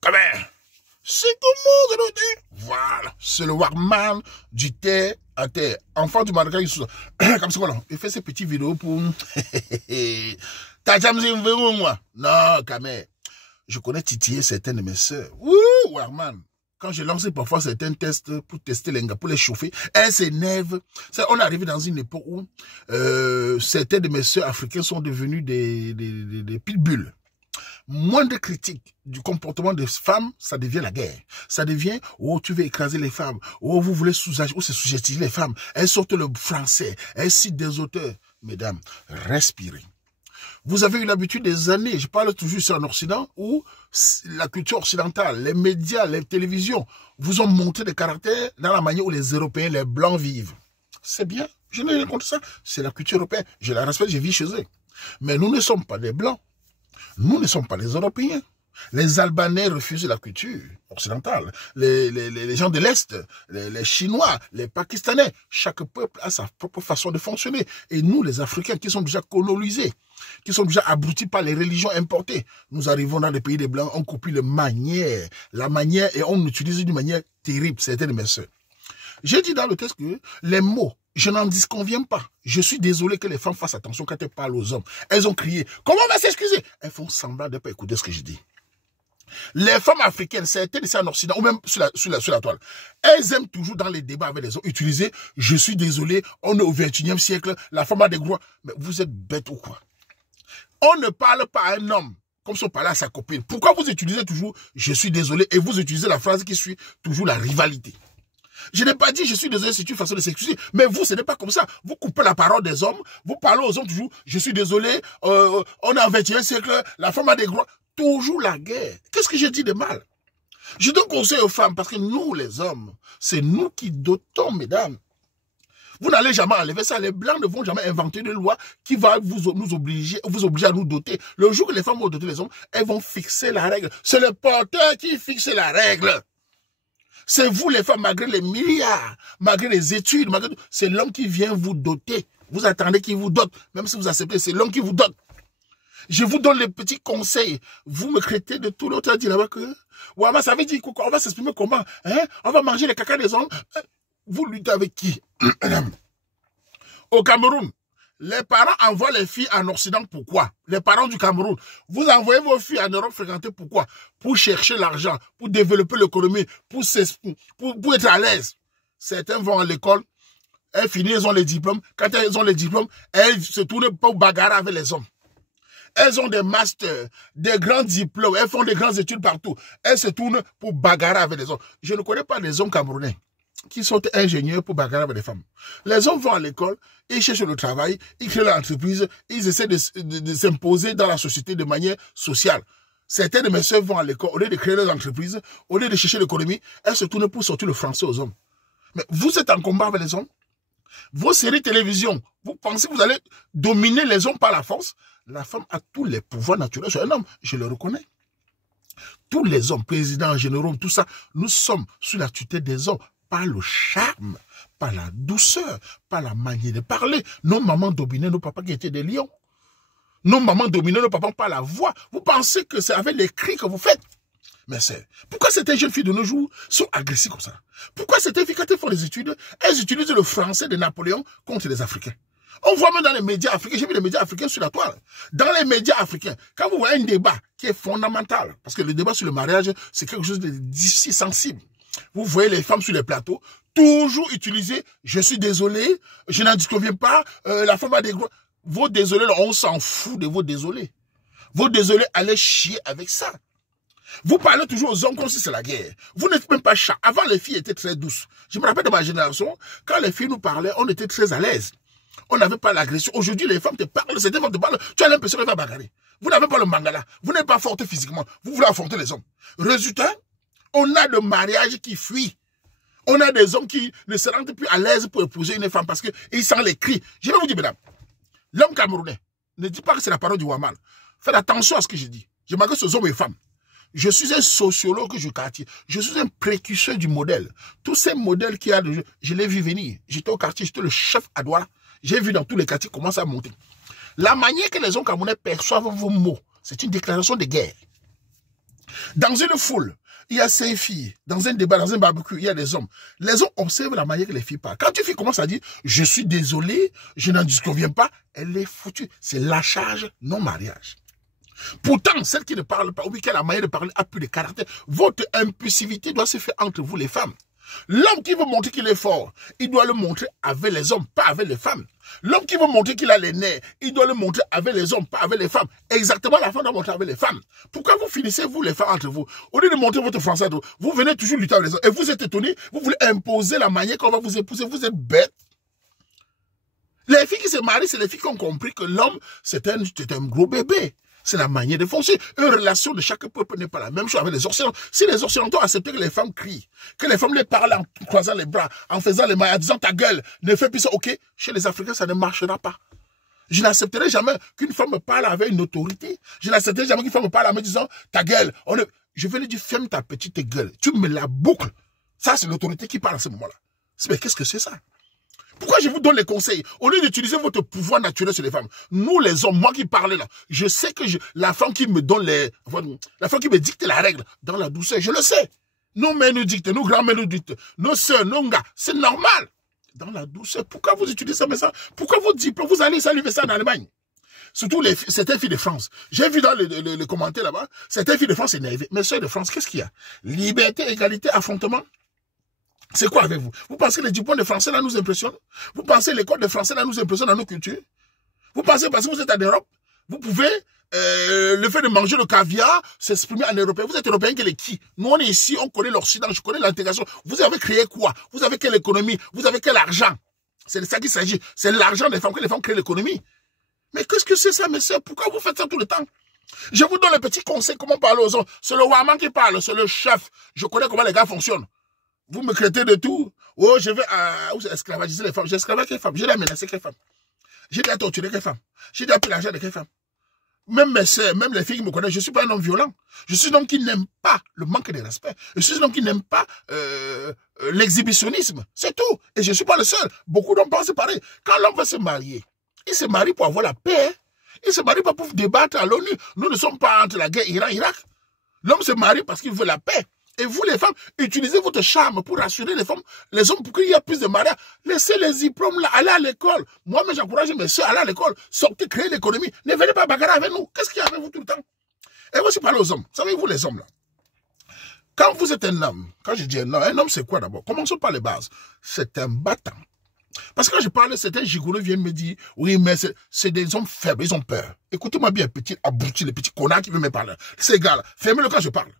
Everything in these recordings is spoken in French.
Quand même. C'est comment de noter? Voilà. C'est le Warman du terre à terre. Enfant du Marocain, comme ça, voilà. Il fait ses petites vidéos pour... T'as jamais vu moi? Non, quand même. Je connais titiller certaines de mes sœurs. Ouh, Warman. Quand j'ai lancé parfois certains tests pour tester les gars, pour les chauffer, elles s'énervent. On est arrivé dans une époque où certaines de mes sœurs africaines sont devenues des pitbulls. Moins de critiques du comportement des femmes, ça devient la guerre. Ça devient, oh, tu veux écraser les femmes. Oh, vous voulez sous-estimer les femmes. Elles sortent le français. Elles citent des auteurs. Mesdames, respirez. Vous avez eu l'habitude des années, je parle toujours ici en Occident, où la culture occidentale, les médias, les télévisions, vous ont montré des caractères dans la manière où les Européens, les Blancs vivent. C'est bien, je n'ai rien contre ça. C'est la culture européenne. Je la respecte, je vis chez eux. Mais nous ne sommes pas des Blancs. Nous ne sommes pas les Européens. Les Albanais refusent la culture occidentale. Les gens de l'Est, les Chinois, les Pakistanais, chaque peuple a sa propre façon de fonctionner. Et nous, les Africains, qui sont déjà colonisés, qui sont déjà abrutis par les religions importées, nous arrivons dans les pays des Blancs, on copie la manière, et on utilise d'une manière terrible, certaines de mes sœurs. J'ai dit dans le texte que les mots, je n'en disconviens pas. Je suis désolé que les femmes fassent attention quand elles parlent aux hommes. Elles ont crié, comment on va s'excuser? Elles font semblant de ne pas écouter ce que je dis. Les femmes africaines, certaines ici en Occident, ou même sur la toile, elles aiment toujours dans les débats avec les hommes utiliser, je suis désolé, on est au 21e siècle, la femme a des droits. Mais vous êtes bête ou quoi? On ne parle pas à un homme comme si on parlait à sa copine. Pourquoi vous utilisez toujours, je suis désolé, et vous utilisez la phrase qui suit toujours la rivalité? Je n'ai pas dit, je suis désolé, c'est une façon de s'excuser. Mais vous, ce n'est pas comme ça. Vous coupez la parole des hommes, vous parlez aux hommes toujours, je suis désolé, on est au 21e siècle, la femme a des droits. Toujours la guerre. Qu'est-ce que j'ai dit de mal? Je donne conseil aux femmes, parce que nous, les hommes, c'est nous qui dotons, mesdames. Vous n'allez jamais enlever ça. Les Blancs ne vont jamais inventer une loi qui va vous obliger à nous doter. Le jour que les femmes vont doter les hommes, elles vont fixer la règle. C'est le porteur qui fixe la règle. C'est vous les femmes, malgré les milliards, malgré les études, c'est l'homme qui vient vous doter. Vous attendez qu'il vous dote. Même si vous acceptez, c'est l'homme qui vous dote. Je vous donne les petits conseils. Vous me traitez de tout l'autre dit là-bas que... Ouais, ça veut dire quoi? On va s'exprimer comment? Hein? On va manger les caca des hommes. Vous luttez avec qui? Au Cameroun, les parents envoient les filles en Occident. Pourquoi? Les parents du Cameroun. Vous envoyez vos filles en Europe fréquenter. Pourquoi? Pour chercher l'argent, pour développer l'économie, pour être à l'aise. Certains vont à l'école, elles finissent, elles ont les diplômes. Quand elles ont les diplômes, elles se tournent pour bagarrer avec les hommes. Elles ont des masters, des grands diplômes, elles font des grandes études partout. Elles se tournent pour bagarrer avec les hommes. Je ne connais pas des hommes camerounais qui sont ingénieurs pour bagarrer avec les femmes. Les hommes vont à l'école, ils cherchent le travail, ils créent l'entreprise, ils essaient de s'imposer dans la société de manière sociale. Certaines de mes sœurs vont à l'école, au lieu de créer des entreprises, au lieu de chercher l'économie, elles se tournent pour sortir le français aux hommes. Mais vous êtes en combat avec les hommes? Vos séries télévision, vous pensez que vous allez dominer les hommes par la force? La femme a tous les pouvoirs naturels sur un homme, je le reconnais. Tous les hommes, présidents, généraux, tout ça, nous sommes sous la tutelle des hommes, par le charme, par la douceur, par la manière de parler. Nos mamans dominaient nos papas qui étaient des lions. Nos mamans dominaient nos papas par la voix. Vous pensez que c'est avec les cris que vous faites? Mais c'est... Pourquoi certaines jeunes filles de nos jours sont agressives comme ça? Pourquoi certaines filles, quand elles font des études, elles utilisent le français de Napoléon contre les Africains? On voit même dans les médias africains, j'ai vu les médias africains sur la toile. Dans les médias africains, quand vous voyez un débat qui est fondamental, parce que le débat sur le mariage, c'est quelque chose de difficile, sensible. Vous voyez les femmes sur les plateaux, toujours utiliser, je suis désolé, je n'en disconviens pas, la femme a des gros... Vos désolés, on s'en fout de vos désolés. Vos désolés, allez chier avec ça. Vous parlez toujours aux hommes comme si c'est la guerre. Vous n'êtes même pas chat. Avant, les filles étaient très douces. Je me rappelle de ma génération, quand les filles nous parlaient, on était très à l'aise. On n'avait pas l'agression. Aujourd'hui, les femmes te parlent, c'est des femmes te parlent, tu as l'impression qu'elles vont bagarrer. Vous n'avez pas le mangala. Vous n'êtes pas forte physiquement. Vous voulez affronter les hommes. Résultat, on a le mariage qui fuit. On a des hommes qui ne se rendent plus à l'aise pour épouser une femme parce qu'ils sentent les cris. Je vais vous dire, mesdames, l'homme camerounais, ne dit pas que c'est la parole du Waman. Faites attention à ce que je dis. Je m'adresse aux hommes et femmes. Je suis un sociologue du quartier. Je suis un précurseur du modèle. Tous ces modèles qu'il y a, je l'ai vu venir. J'étais au quartier, j'étais le chef à Douala. J'ai vu dans tous les quartiers comment ça monter. La manière que les hommes camerounais perçoivent vos mots, c'est une déclaration de guerre. Dans une foule, il y a 5 filles. Dans un débat, dans un barbecue, il y a des hommes. Les hommes observent la manière que les filles parlent. Quand une fille commence à dire « Je suis désolé, je n'en disconviens pas », elle est foutue. C'est lâchage, non mariage. Pourtant, celle qui ne parle pas, ou qui a la manière de parler, a plus de caractère. Votre impulsivité doit se faire entre vous les femmes. L'homme qui veut montrer qu'il est fort, il doit le montrer avec les hommes, pas avec les femmes. L'homme qui veut montrer qu'il a les nerfs, il doit le montrer avec les hommes, pas avec les femmes. Exactement, la femme doit montrer avec les femmes. Pourquoi vous finissez, vous les femmes, entre vous? Au lieu de montrer votre français entre vous, vous venez toujours lutter avec les hommes. Et vous êtes étonnés, vous voulez imposer la manière qu'on va vous épouser, vous êtes bêtes. Les filles qui se marient, c'est les filles qui ont compris que l'homme, c'est un gros bébé. C'est la manière de foncer. Une relation de chaque peuple n'est pas la même chose avec les Occidentaux. Si les Occidentaux acceptaient que les femmes crient, que les femmes les parlent en croisant les bras, en faisant les mains, en disant ta gueule, ne fais plus ça, ok, chez les Africains, ça ne marchera pas. Je n'accepterai jamais qu'une femme me parle avec une autorité. Je n'accepterai jamais qu'une femme me parle en me disant ta gueule. Je vais lui dire ferme ta petite gueule. Tu me la boucles. Ça, c'est l'autorité qui parle à ce moment-là. Mais qu'est-ce que c'est ça? Pourquoi je vous donne les conseils? Au lieu d'utiliser votre pouvoir naturel sur les femmes, nous les hommes, moi qui parle là, je sais que la femme qui me donne la femme qui me dicte la règle, dans la douceur, je le sais. Nos mères nous dictent, nos grands-mères nous dictent, nos soeurs, nos gars, c'est normal. Dans la douceur, pourquoi vous utilisez ça? Pourquoi vos diplômes, vous allez saluer ça en Allemagne? Surtout certaines filles de France. J'ai vu dans le commentaire là-bas, certaines filles de France énervées. Mes soeurs de France, qu'est-ce qu'il y a? Liberté, égalité, affrontement. C'est quoi avec vous? Vous pensez que les diplômes de français là nous impressionnent? Vous pensez que l'école de français là nous impressionne dans nos cultures? Vous pensez parce que vous êtes en Europe, vous pouvez, le fait de manger le caviar, s'exprimer en européen. Vous êtes européen quel est qui? Nous on est ici, on connaît l'Occident, je connais l'intégration. Vous avez créé quoi? Vous avez quelle économie? Vous avez quel argent? C'est de ça qu'il s'agit. C'est l'argent des femmes que les femmes créent l'économie. Mais qu'est-ce que c'est ça, mes sœurs? Pourquoi vous faites ça tout le temps? Je vous donne les petits conseils, comment parler aux autres. C'est le Waman qui parle, c'est le chef. Je connais comment les gars fonctionnent. Vous me créez de tout. Oh, je vais esclavagiser les femmes. J'esclavage quelle femme? J'ai déjà menacé quelle femme? J'ai déjà torturé quelle femme? J'ai déjà pris l'argent de quelle femme? Même mes sœurs, même les filles qui me connaissent, je ne suis pas un homme violent. Je suis un homme qui n'aime pas le manque de respect. Je suis un homme qui n'aime pas l'exhibitionnisme. C'est tout. Et je ne suis pas le seul. Beaucoup d'hommes pensent pareil. Quand l'homme veut se marier, il se marie pour avoir la paix. Il ne se marie pas pour débattre à l'ONU. Nous ne sommes pas entre la guerre Iran-Irak. L'homme se marie parce qu'il veut la paix. Et vous, les femmes, utilisez votre charme pour rassurer les femmes, les hommes, pour qu'il y ait plus de mariage. Laissez les diplômes là, allez à l'école. Moi-même, j'encourage mes soeurs à aller à l'école. Sortez, créez l'économie. Ne venez pas bagarrer avec nous. Qu'est-ce qu'il y a avec vous tout le temps? Et moi, je parle aux hommes. Savez-vous, les hommes là? Quand vous êtes un homme, quand je dis un homme, c'est quoi d'abord? Commençons par les bases. C'est un battant. Parce que quand je parle, certains gigolos viennent me dire, oui, mais c'est des hommes faibles, ils ont peur. Écoutez-moi bien, petit abruti, les petits connards qui veulent me parler. Ces gars-là, fermez-le quand je parle.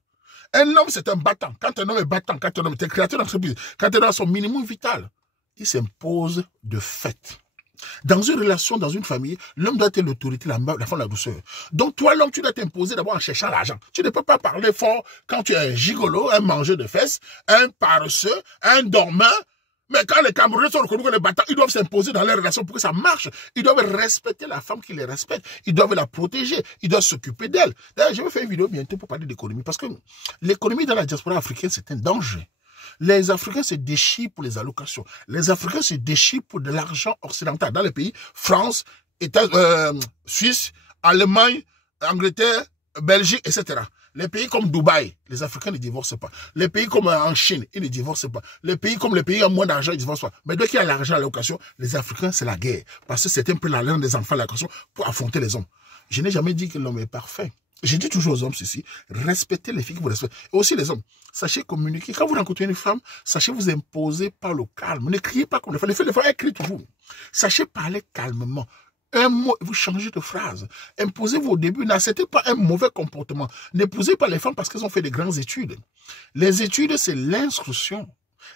Un homme, c'est un battant. Quand un homme est battant, quand un homme est un créateur d'entreprise, quand un homme a son minimum vital, il s'impose de fait. Dans une relation, dans une famille, l'homme doit être l'autorité, la femme, la douceur. Donc toi, l'homme, tu dois t'imposer d'abord en cherchant l'argent. Tu ne peux pas parler fort quand tu es un gigolo, un mangeur de fesses, un paresseux, un dormeur. Mais quand les Camerounais sont reconnus comme les battants, ils doivent s'imposer dans leur relation pour que ça marche. Ils doivent respecter la femme qui les respecte. Ils doivent la protéger. Ils doivent s'occuper d'elle. D'ailleurs, je vais faire une vidéo bientôt pour parler d'économie. Parce que l'économie dans la diaspora africaine, c'est un danger. Les Africains se déchirent pour les allocations. Les Africains se déchirent pour de l'argent occidental. Dans les pays, France, Suisse, Allemagne, Angleterre, Belgique, etc. Les pays comme Dubaï, les Africains ne divorcent pas. Les pays comme en Chine, ils ne divorcent pas. Les pays comme les pays ont moins d'argent, ils ne divorcent pas. Mais dès qu'il y a l'argent à l'allocation, les Africains, c'est la guerre. Parce que c'est un peu la langue des enfants à l'allocation pour affronter les hommes. Je n'ai jamais dit que l'homme est parfait. Je dis toujours aux hommes ceci, respectez les filles que vous respectez. Et aussi les hommes, sachez communiquer. Quand vous rencontrez une femme, sachez vous imposer par le calme. Ne criez pas comme les femmes. Les femmes crient toujours. Sachez parler calmement. Un mot, vous changez de phrase. Imposez-vous au début. N'acceptez pas un mauvais comportement. N'épousez pas les femmes parce qu'elles ont fait de grandes études. Les études, c'est l'instruction.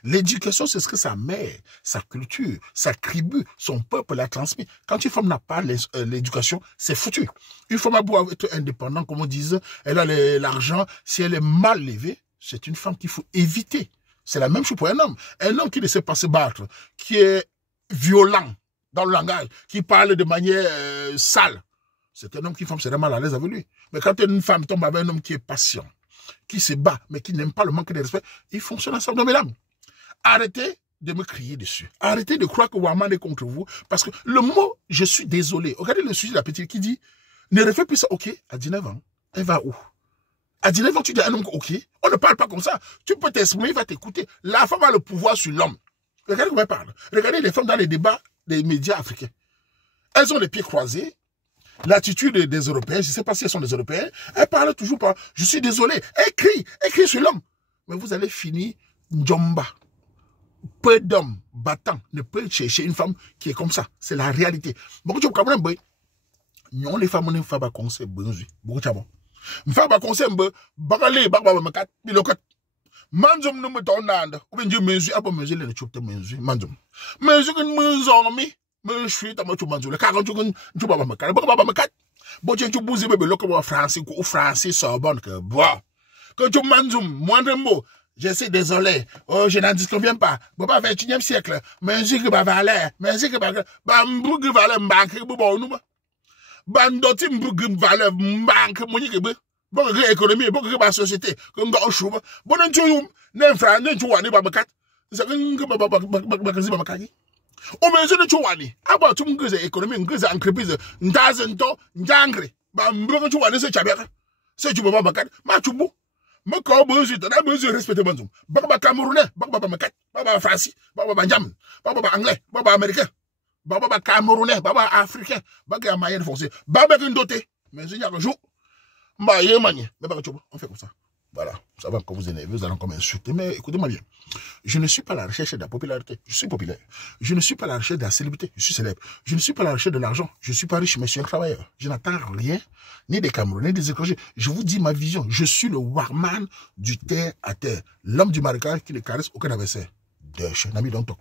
L'éducation, c'est ce que sa mère, sa culture, sa tribu, son peuple l'a transmis. Quand une femme n'a pas l'éducation, c'est foutu. Une femme a beau être indépendante, comme on dit, elle a l'argent. Si elle est mal élevée, c'est une femme qu'il faut éviter. C'est la même chose pour un homme. Un homme qui ne sait pas se battre, qui est violent dans le langage, qui parle de manière sale, c'est un homme qui serait mal à l'aise avec lui. Mais quand une femme tombe avec un homme qui est patient, qui se bat, mais qui n'aime pas le manque de respect, il fonctionne ensemble. Non, mesdames, arrêtez de me crier dessus. Arrêtez de croire que Waman est contre vous. Parce que le mot « je suis désolé », regardez le sujet de la petite qui dit « ne refais plus ça ». Ok, à 19 ans, elle va où? À 19 ans, tu dis à un homme, ok, on ne parle pas comme ça. Tu peux t'exprimer, il va t'écouter. La femme a le pouvoir sur l'homme. Regardez comment elle parle. Regardez les femmes dans les débats des médias africains. Elles ont les pieds croisés. L'attitude des Européens, je ne sais pas si elles sont des Européens, elles parlent toujours par « je suis désolé ». Elle crie sur l'homme. Mais vous allez finir Njomba. Peu d'hommes battants ne peuvent chercher une femme qui est comme ça. C'est la réalité. Beaucoup de gens nous les femmes ne font pas conseil. Beaucoup de gens. Mfa ba conseil mbe bagale bagba makat bilokat manzum no mtonanda ubenje menzu abo menzu le chupte menzu manzum menzu kin menzo mi me shui ta mo chu manzu le ka kan chu chuba ba makat bagba makat bo chen chu buzi bebe lokko ba français ko français sorbonne que bois que chu manzum moindrement je suis désolé oh je n'en disconviens pas bon pas 21e siècle menzu que ba valeur menzu que ba mbugu valeur mbanke bo bo nu bandoti mbugum valeur banque moni ke be bon que économie bon que ba société que nga oshuba bon ntu ne fra ne ntu wani ba makat za nga ba kazi ba makaki o menzo ne ntu wani aba tum ngeze économie ngeze entreprise ndazento njangre ba mbugum ntu wani se chabeka se chuba ba makat ma chubu ma ko bo zita na bo zo respecter banzum ba camerounais ba makat ba français ba njam ba anglais ba américain Baba Camerounais, Baba Africain, Baba Mayen français, Baba Kindoté. Mais il y a un jour, on fait comme ça. Voilà, ça va quand vous énervez, vous allez encore m'insulter. Mais écoutez-moi bien, je ne suis pas à la recherche de la popularité, je suis populaire. Je ne suis pas à la recherche de la célébrité, je suis célèbre. Je ne suis pas à la recherche de l'argent, je ne suis pas riche, mais je suis un travailleur. Je n'attends rien, ni des Camerounais, ni des étrangers. Je vous dis ma vision, je suis le warman du terre à terre. L'homme du marécage qui ne caresse aucun adversaire. Nami don't talk.